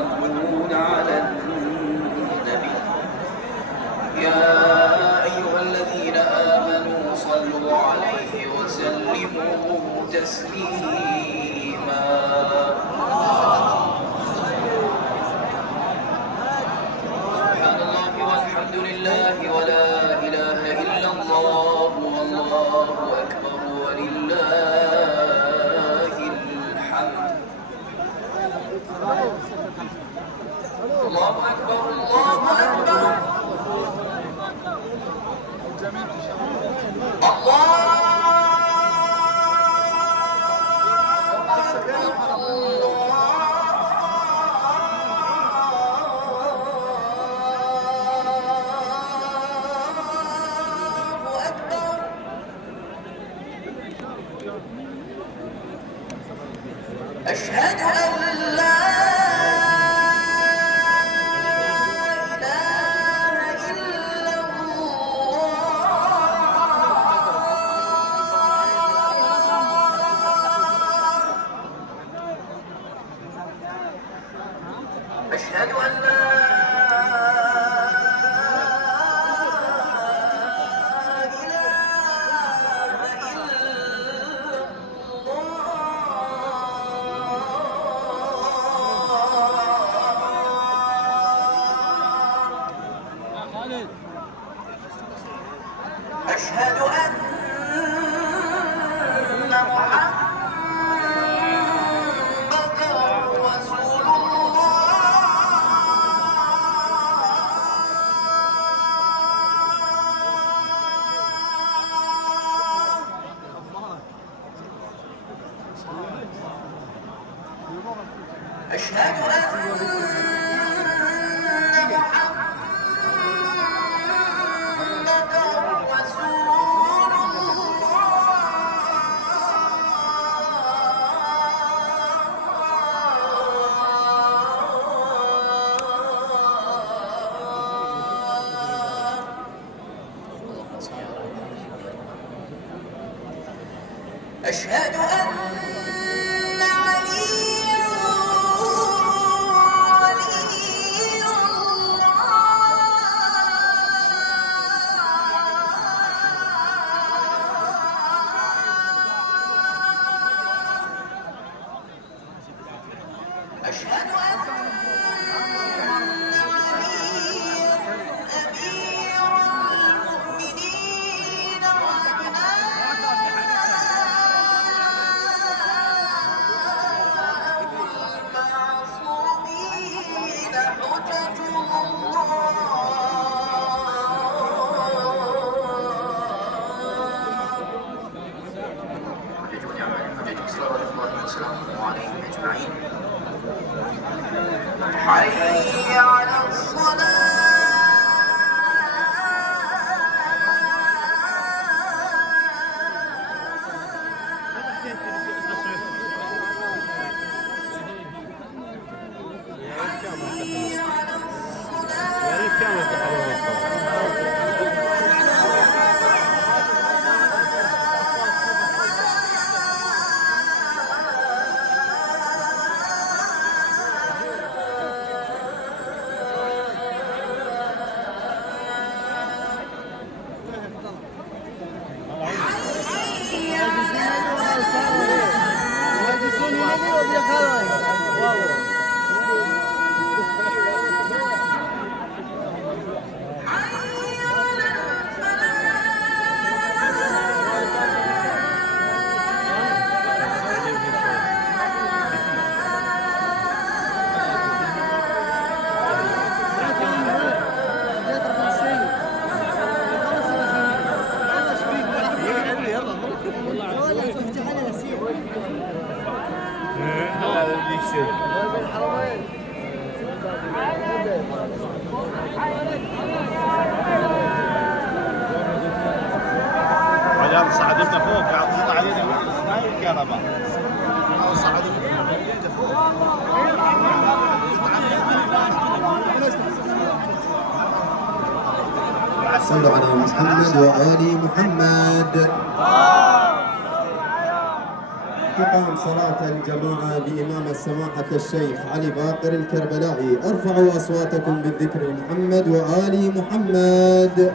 يصلون على النبي يا أيها الذين آمنوا صلوا عليه وسلموا تسليما. سبحان الله والحمد لله ولا إله إلا الله والله أكبر ولله الحمد. الله أكبر الله أكبر. أشهد أن لا إله إلا الله. أشهد أن لا أشهد أن محمدًا رسول الله. أشهد أشهد أن عليا ولي الله. أشهد حي على الصلاة. عجب صعدتنا فوق قاعد علينا هاي الكهرباء صعدتنا فوق. صلوا على محمد وآل محمد. تقام صلاة الجماعة بإمام سماحة الشيخ علي باقر الكربلائي. ارفعوا أصواتكم بالذكر محمد وآل محمد.